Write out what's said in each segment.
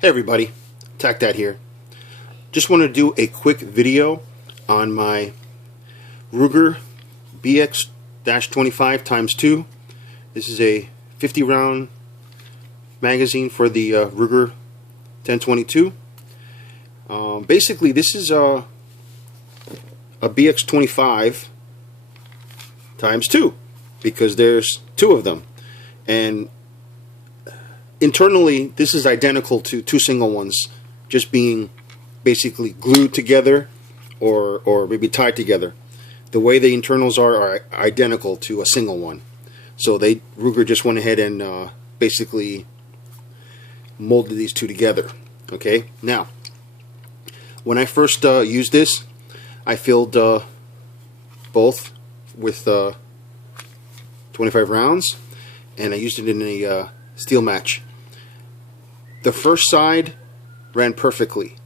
Hey everybody, TacDad here. Just want to do a quick video on my Ruger BX-25 ×2. This is a 50 round magazine for the Ruger 1022. Basically this is a BX-25 ×2 because there's two of them, and internally this is identical to two single ones just being basically glued together or maybe tied together. The way the internals are identical to a single one, so Ruger just went ahead and basically molded these two together. Okay, now when I first used this, I filled both with 25 rounds, and I used it in a steel match. The first side ran perfectly.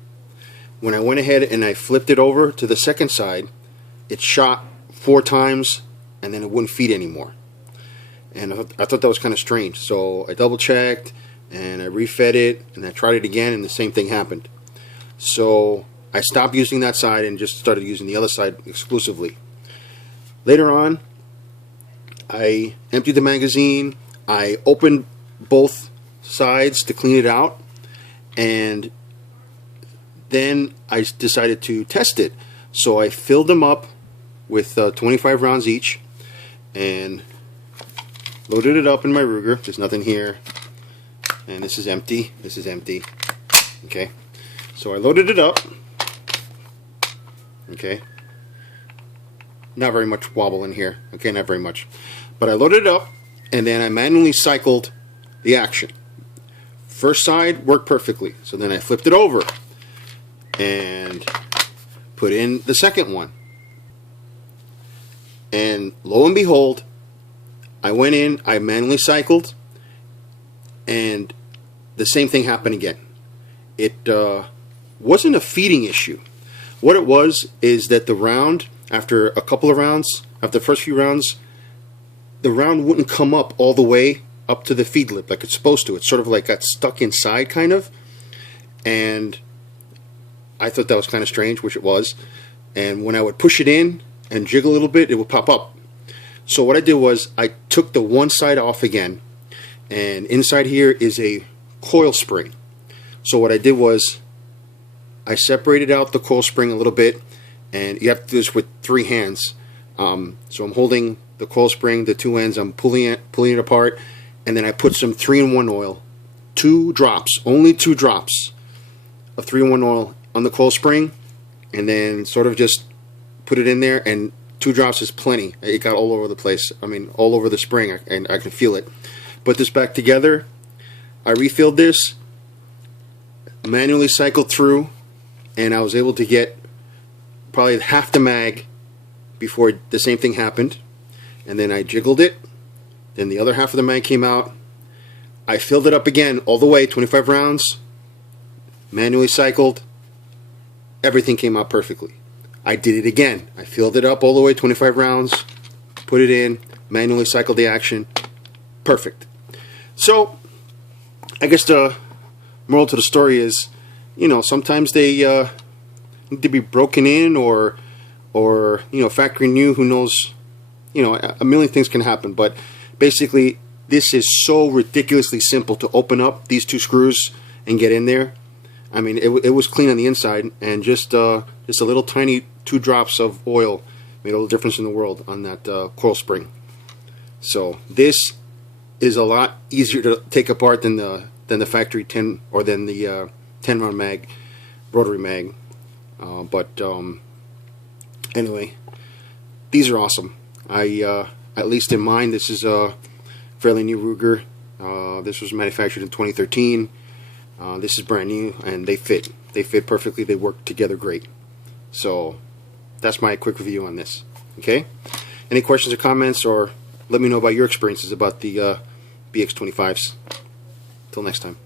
When I went ahead and I flipped it over to the second side, it shot 4 times and then it wouldn't feed anymore. And I thought that was kind of strange. So I double checked and I refed it and I tried it again, and the same thing happened. So I stopped using that side and just started using the other side exclusively. Later on, I emptied the magazine, I opened both sides to clean it out, and then I decided to test it. So I filled them up with 25 rounds each and loaded it up in my Ruger. There's nothing here, and this is empty. This is empty. Okay, so I loaded it up. Okay, not very much wobble in here. Okay, not very much, but I loaded it up and then I manually cycled the action. First side worked perfectly, so then I flipped it over and put in the second one, and lo and behold, I went in, I manually cycled, and the same thing happened again. It wasn't a feeding issue. What it was is that the round, after a couple of rounds, after the first few rounds, the round wouldn't come up all the way up to the feed lip like it's supposed to. It sort of like got stuck inside, kind of, and I thought that was kind of strange, which it was. And when I would push it in and jiggle a little bit, it would pop up. So what I did was I took the one side off again, and inside here is a coil spring. So what I did was I separated out the coil spring a little bit, and you have to do this with 3 hands. So I'm holding the coil spring, the 2 ends, I'm pulling it apart, and then I put some 3-in-1 oil, 2 drops, only 2 drops of 3-in-1 oil on the coil spring, and then sort of just put it in there, and 2 drops is plenty. It got all over the place. I mean, all over the spring, and I can feel it. Put this back together. I refilled this, manually cycled through, and I was able to get probably half the mag before the same thing happened. And then I jiggled it, then the other half of the mag came out. I filled it up again all the way, 25 rounds, manually cycled, everything came out perfectly. I did it again. I filled it up all the way, 25 rounds, put it in, manually cycled the action, perfect. So I guess the moral to the story is, you know, sometimes they need to be broken in, or you know, factory new, who knows, you know, a million things can happen. But basically this is so ridiculously simple to open up these 2 screws and get in there. I mean, it was clean on the inside, and just a little tiny 2 drops of oil made all the difference in the world on that coil spring. So this is a lot easier to take apart than the factory 10, or than the 10 round mag, rotary mag. Anyway, these are awesome. At least in mine, this is a fairly new Ruger. This was manufactured in 2013. This is brand new, and they fit perfectly. They work together great. So that's my quick review on this. Okay, any questions or comments, or let me know about your experiences about the BX-25s. Till next time.